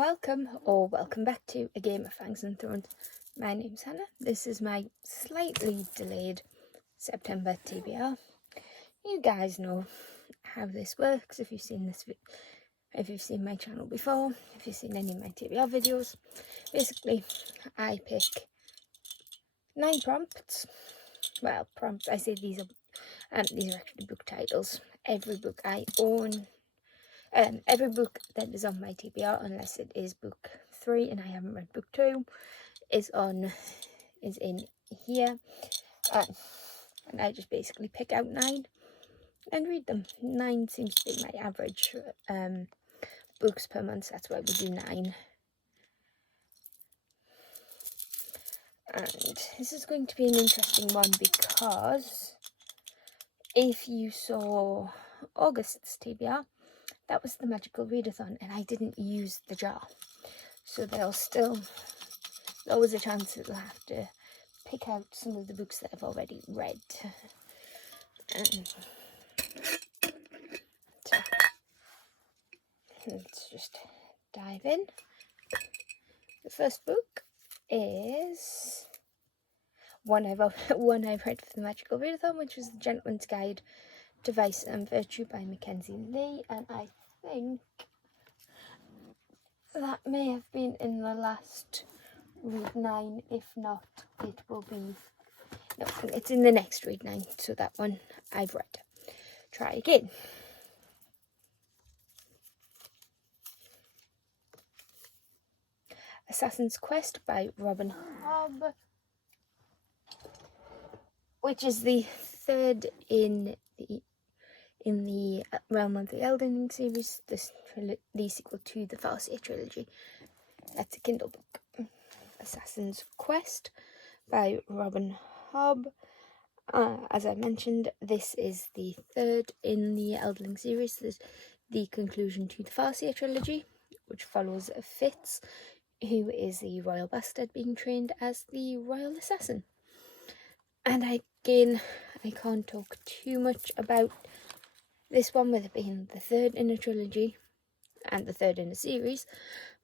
Welcome back to A Game of Fangs and Thrones. My name's Hannah. This is my slightly delayed September TBR. You guys know how this works if you've seen my channel before, if you've seen any of my TBR videos. Basically, I pick 9 prompts. Well, prompts, I say these are actually book titles. Every book I own, every book that is on my TBR, unless it is book 3 and I haven't read book 2, is in here, and I just basically pick out 9 and read them. 9 seems to be my average books per month. That's why we do 9. And this is going to be an interesting one because if you saw August's TBR, that was the magical readathon, and I didn't use the jar, so there's always a chance that I'll have to pick out some of the books that I've already read. So let's just dive in. The first book is one I've read for the magical readathon, which was The Gentleman's Guide to Vice and Virtue by Mackenzie Lee, and I think that may have been in the last read 9. If not, it will be, no, it's in the next read 9, so that one I've read. Try again. Assassin's Quest by Robin Hobb, which is the third in the Realm of the Elden Ring series, the sequel to the Farseer trilogy. That's a Kindle book. Assassin's Quest by Robin Hobb. As I mentioned, this is the third in the Elden Ring series. This is the conclusion to the Farseer trilogy, which follows Fitz, who is the royal bastard being trained as the royal assassin. And again, I can't talk too much about this one, with it being the third in a trilogy and the third in a series,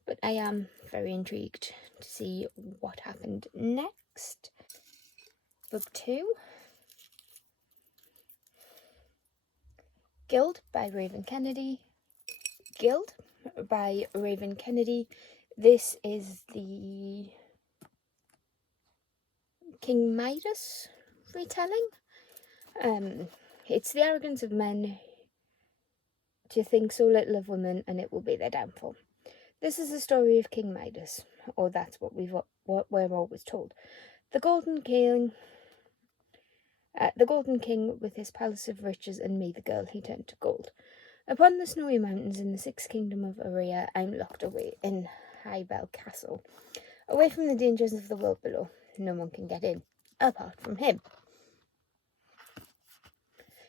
but I am very intrigued to see what happened next. Book 2, Guild by Raven Kennedy. Guild by Raven Kennedy. This is the King Midas retelling. It's the arrogance of men to think so little of women, and it will be their downfall. This is the story of King Midas, or that's what we're always told. The Golden King with his palace of riches, and me, the girl he turned to gold. Upon the snowy mountains in the 6th kingdom of Aria, I'm locked away in Highbell Castle, away from the dangers of the world below. No one can get in, apart from him.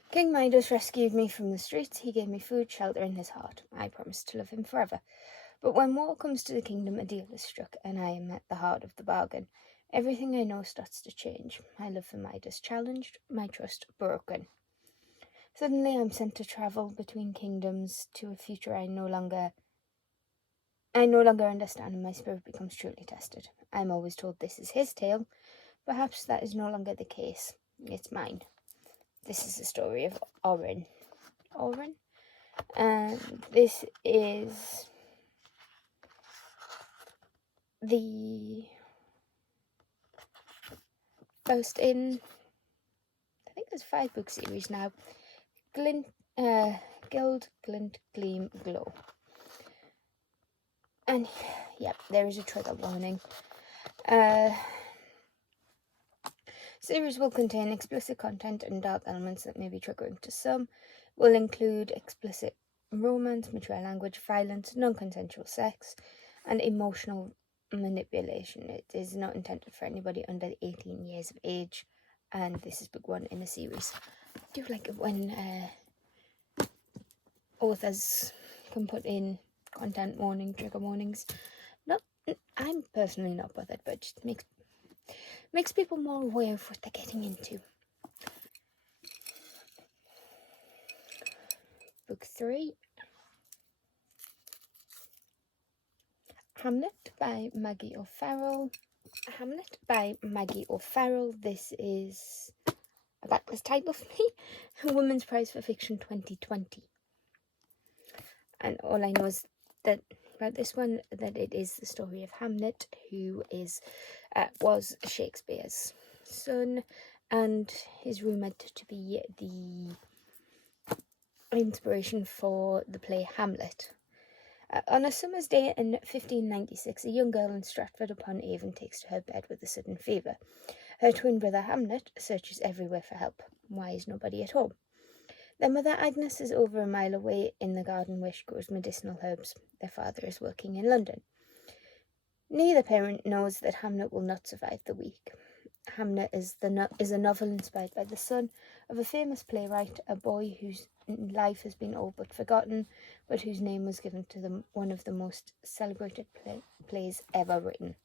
King Midas rescued me from the streets. He gave me food, shelter, and his heart. I promised to love him forever. But when war comes to the kingdom, a deal is struck, and I am at the heart of the bargain. Everything I know starts to change. My love for Midas challenged, my trust broken. Suddenly I'm sent to travel between kingdoms to a future I no longer understand, and my spirit becomes truly tested. I'm always told this is his tale. Perhaps that is no longer the case. It's mine. This is the story of Orin. And this is the first in, I think there's 5 book series now. Guild, Glint, Gleam, Glow. And yep, there is a trigger warning. Series will contain explicit content and dark elements that may be triggering to some. Will include explicit romance, mature language, violence, non-consensual sex, and emotional manipulation. It is not intended for anybody under 18 years of age, and this is book 1 in a series. I do like it when authors can put in content warning, trigger warnings. I'm personally not bothered, but it just makes people more aware of what they're getting into. Book 3, Hamlet by Maggie O'Farrell. Hamlet by Maggie O'Farrell. This is a backlist title for me. Women's Prize for Fiction 2020. And all I know is that about this one, that it is the story of Hamlet, who was Shakespeare's son and is rumoured to be the inspiration for the play Hamlet. On a summer's day in 1596, a young girl in Stratford-upon-Avon takes to her bed with a sudden fever. Her twin brother Hamlet searches everywhere for help. Why is nobody at home? Their mother Agnes is over a mile away in the garden where she grows medicinal herbs. Their father is working in London. Neither parent knows that Hamlet will not survive the week. Hamlet is a novel inspired by the son of a famous playwright, a boy whose life has been all but forgotten, but whose name was given to one of the most celebrated plays ever written.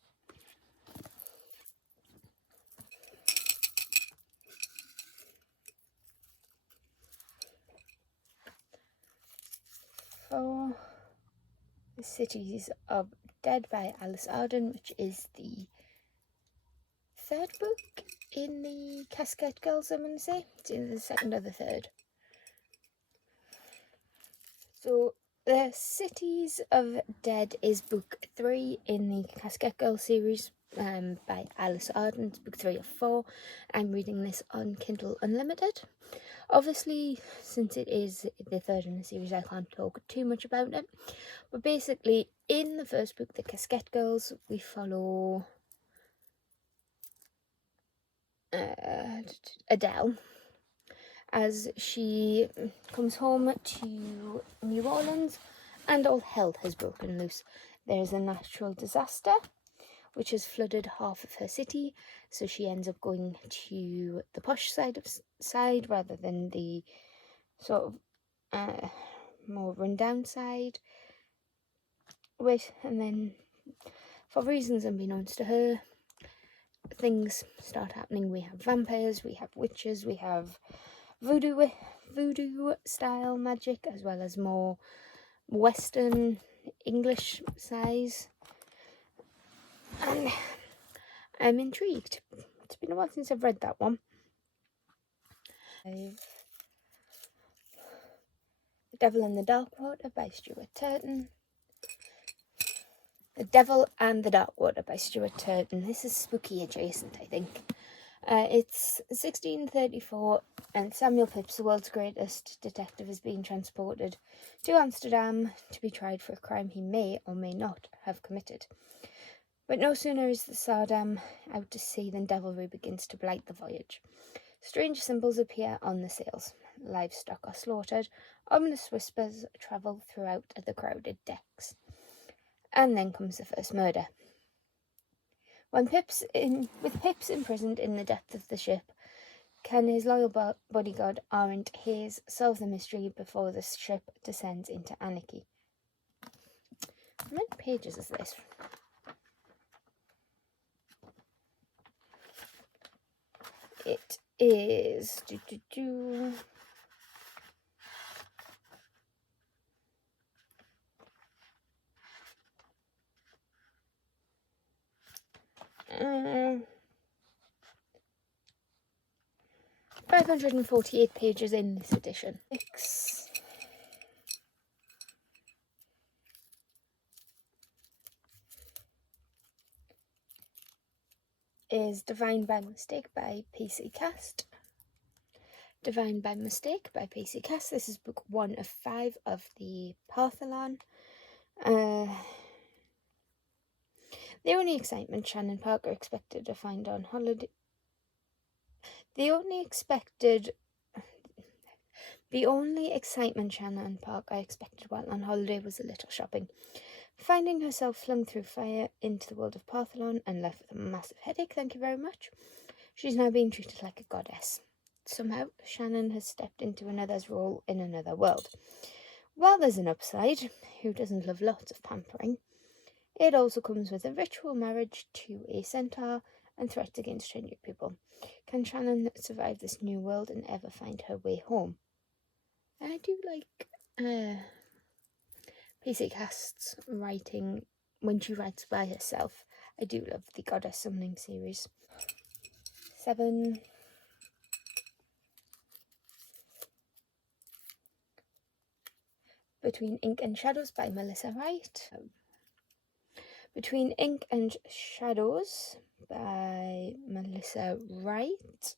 For The Cities of Dead by Alice Arden, which is the third book in the Casket Girls, I'm going to say. It's either the second or the third. So, The Cities of Dead is book 3 in the Casket Girls series by Alice Arden. It's book 3 of 4. I'm reading this on Kindle Unlimited. Obviously, since it is the third in the series, I can't talk too much about it. But basically, in the first book, The Casket Girls, we follow Adele as she comes home to New Orleans and all hell has broken loose. There is a natural disaster which has flooded half of her city, so she ends up going to the posh side rather than the sort of more rundown side. And then, for reasons unbeknownst to her, things start happening. We have vampires, we have witches, we have voodoo style magic, as well as more Western English size. And I'm intrigued. It's been a while since I've read that one. The Devil and the Dark Water by Stuart Turton. The Devil and the Dark Water by Stuart Turton. This is spooky adjacent, I think. It's 1634 and Samuel Pepys, the world's greatest detective, is being transported to Amsterdam to be tried for a crime he may or may not have committed. But no sooner is the Sardam out to sea than devilry begins to blight the voyage. Strange symbols appear on the sails. Livestock are slaughtered. Ominous whispers travel throughout the crowded decks. And then comes the first murder. With Pip's imprisoned in the depth of the ship, can his loyal bodyguard Arent Hayes solve the mystery before the ship descends into anarchy? How many pages is this? It is 548 pages in this edition. Is Divine by Mistake by PC Cast. Divine by Mistake by PC Cast. This is book 1 of 5 of the Partholon. The only excitement Shannon Park are expected to find on holiday. The only excitement Shannon Park I expected while on holiday was a little shopping. Finding herself flung through fire into the world of Partholon and left with a massive headache, thank you very much. She's now being treated like a goddess. Somehow, Shannon has stepped into another's role in another world. While there's an upside, who doesn't love lots of pampering, it also comes with a ritual marriage to a centaur and threats against her new people. Can Shannon survive this new world and ever find her way home? I do like PC Cast's writing when she writes by herself. I do love the Goddess Summoning series. 7. Between Ink and Shadows by Melissa Wright. Between Ink and Shadows by Melissa Wright.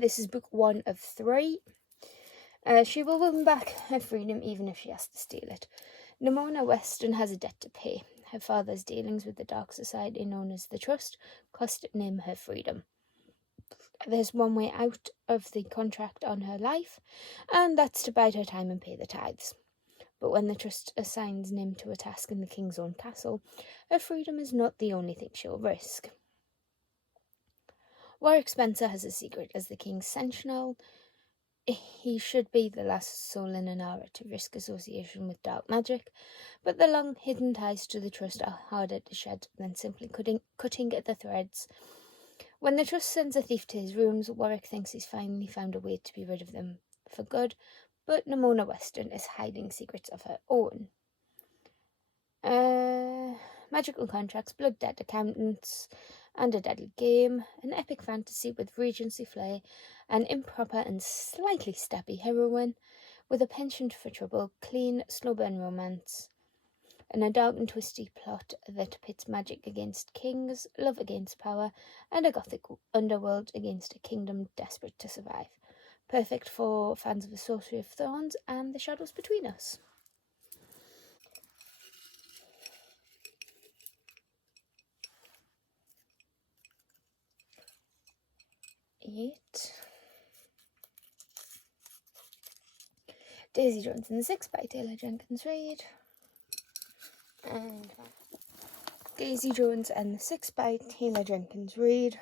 This is book 1 of 3. She will win back her freedom even if she has to steal it. Nimona Weston has a debt to pay. Her father's dealings with the dark society known as the Trust cost Nim her freedom. There's one way out of the contract on her life, and that's to bide her time and pay the tithes. But when the Trust assigns Nim to a task in the King's own castle, her freedom is not the only thing she'll risk. Warwick Spencer has a secret as the King's Sentinel. He should be the last soul in Anara to risk association with dark magic, but the long-hidden ties to the Trust are harder to shed than simply cutting at the threads. When the Trust sends a thief to his rooms, Warwick thinks he's finally found a way to be rid of them for good, but Nimona Weston is hiding secrets of her own. Magical Contracts, Blood Debt Accountants, and A Deadly Game, an epic fantasy with Regency flair, an improper and slightly stabby heroine, with a penchant for trouble, clean, slow-burn romance, and a dark and twisty plot that pits magic against kings, love against power, and a gothic underworld against a kingdom desperate to survive. Perfect for fans of The Sorcery of Thorns and The Shadows Between Us. 8. Daisy Jones and the Six by Taylor Jenkins Reid. And Daisy Jones and the Six by Taylor Jenkins Reid.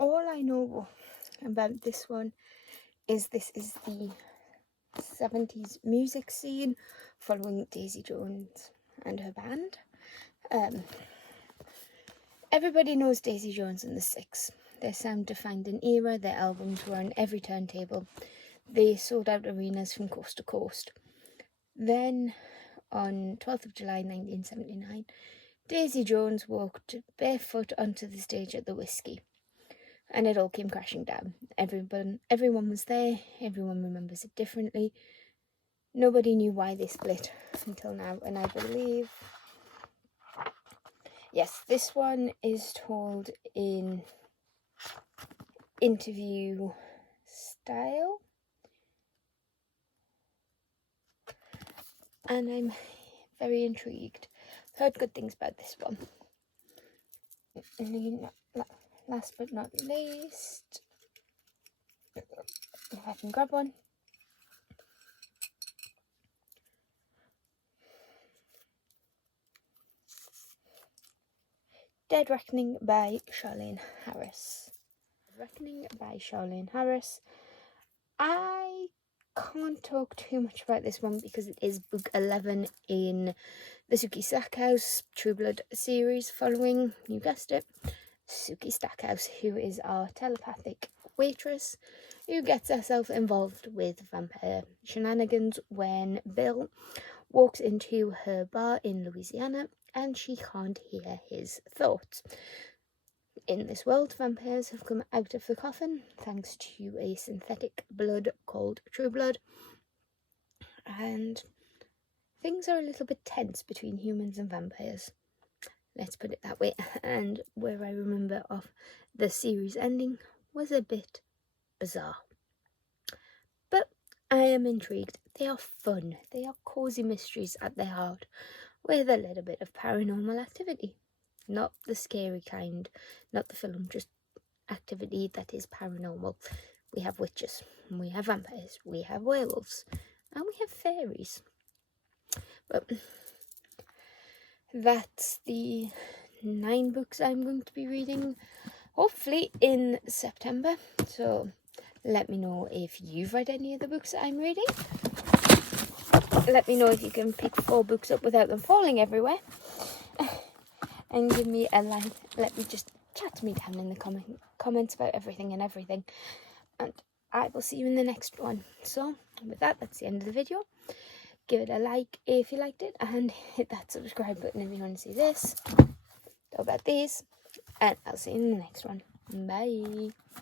All I know about this one is this is the 70s music scene following Daisy Jones and her band. Everybody knows Daisy Jones and the Six. Their sound defined an era, their albums were on every turntable. They sold out arenas from coast to coast. Then, on 12th of July 1979, Daisy Jones walked barefoot onto the stage at the Whiskey, and it all came crashing down. Everyone was there, everyone remembers it differently. Nobody knew why they split until now, and I believe... Yes, this one is told in interview style, and I'm very intrigued. Heard good things about this one. Last but not least, if I can grab one. Dead Reckoning by Charlene Harris. Reckoning by Charlene Harris. I can't talk too much about this one because it is book 11 in the Sookie Stackhouse True Blood series following, you guessed it, Sookie Stackhouse, who is our telepathic waitress who gets herself involved with vampire shenanigans when Bill walks into her bar in Louisiana and she can't hear his thoughts. In this world, vampires have come out of the coffin thanks to a synthetic blood called True Blood, and things are a little bit tense between humans and vampires. Let's put it that way. And where I remember of the series ending was a bit bizarre. But I am intrigued. They are fun. They are cozy mysteries at their heart, with a little bit of paranormal activity. Not the scary kind, not the film, just activity that is paranormal. We have witches, we have vampires, we have werewolves, and we have fairies. But that's the 9 books I'm going to be reading, hopefully in September. So let me know if you've read any of the books I'm reading. Let me know if you can pick 4 books up without them falling everywhere. And give me a like. Let me just chat me down in the comments about everything and everything. And I will see you in the next one. So with that, that's the end of the video. Give it a like if you liked it, and hit that subscribe button if you want to see this, talk about these, and I'll see you in the next one. Bye.